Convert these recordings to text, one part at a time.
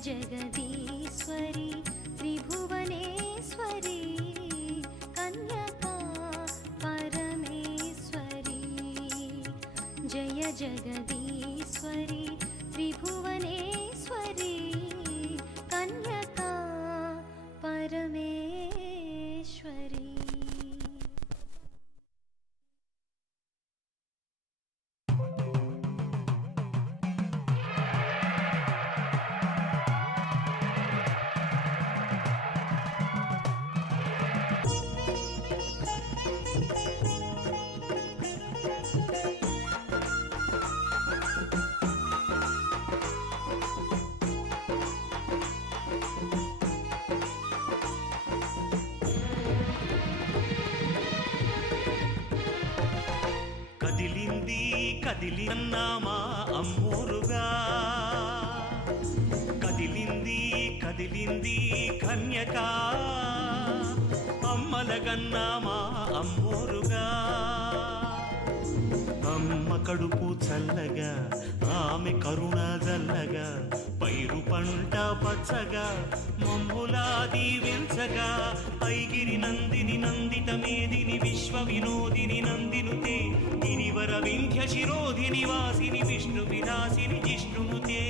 जगदीश्वरी त्रिभुवनेश्वरी कन्यका परमेश्वरी जय जगदीश्वरी त्रिभुवनेश्वरी कन्यका परमेश्वरी। కదిలిందమ్మా అమ్మోరుగా కదిలింది కన్యకా అమ్మలగన్నామా అమ్మోరుగా అమ్మ కడుపు చల్లగా ఆమె కరుణ జల్లగా పైరు పంట పచ్చగా మమ్ములా దీవించగా ఐగిరి నందిని నందిత మేదిని విశ్వ వినోదిని నందినుతే గిరివర వింధ్య శిరోధిని వాసిని విష్ణు విలాసిని జిష్ణునుతే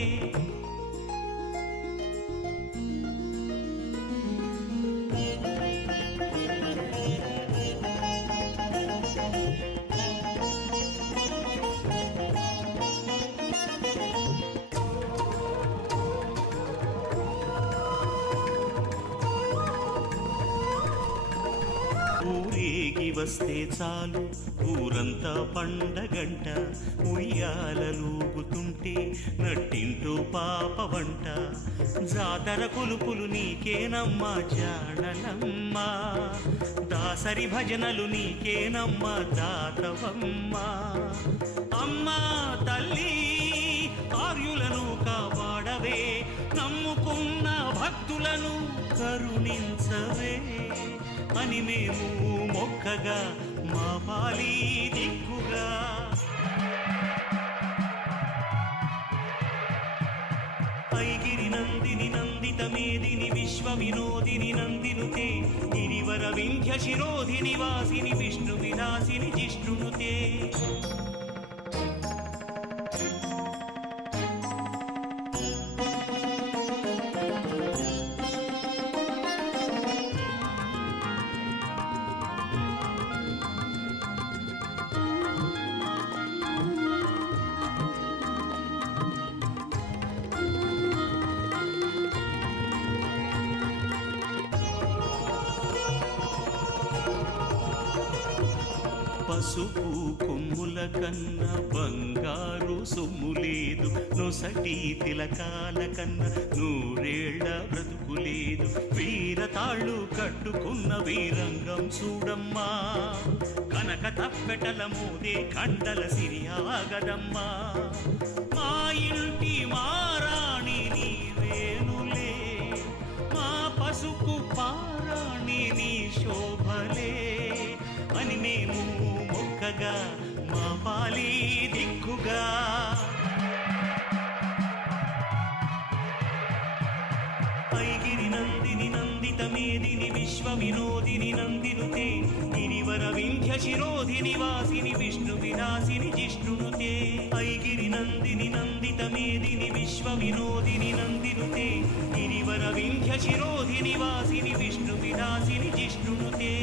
ఊరేగి వస్తే చాలు ఊరంతా పండగంట ఉయ్యాలలూగుతుంటే నట్టింటూ పాప వంట జాతర కొలుపులు నీకేనమ్మా జాడలమ్మా దాసరి భజనలు నీకేనమ్మా దాతవమ్మా అమ్మా తల్లి ఆర్యులను కాపాడవే నమ్ముకున్న భక్తులను కరుణించవే అని మేము మొక్కగా మా పాలి దిక్కుగా ఐగిరి నందిని నందిత మేదిని విశ్వ వినోదిని నందినుతే గిరివర వింధ్య శిరోధిని వాసిని విష్ణు విలాసిని జిష్ణునుతే పసుపు కొమ్ముల కన్న బంగారు సొమ్ము లేదు నొసటి తిలకాల కన్న నూరేళ్ల బ్రతుకు లేదు వీరతాళ్ళు కట్టుకున్న వీరంగం చూడమ్మా కనక తప్పెటల మోదే కండల సిరియాగదమ్మా మా ఇంటి మారాణి నీవేనులే మా పసుపు పారాణి నీ శోభలే అని మేము మొక్కగా మా పాలి దిక్కుగా ఐగిరి నందిని నందిత మేదిని విశ్వ వినోదిని నందినుతే గిరివర వింధ్య శిరోధిని వాసిని విష్ణు విలాసిని జిష్ణునుతే ఐగిరి నందిని నందిత మేదిని విశ్వ వినోదిని నందినుతే గిరివర వింధ్య శిరోధిని వాసిని విష్ణు విలాసిని జిష్ణునుతే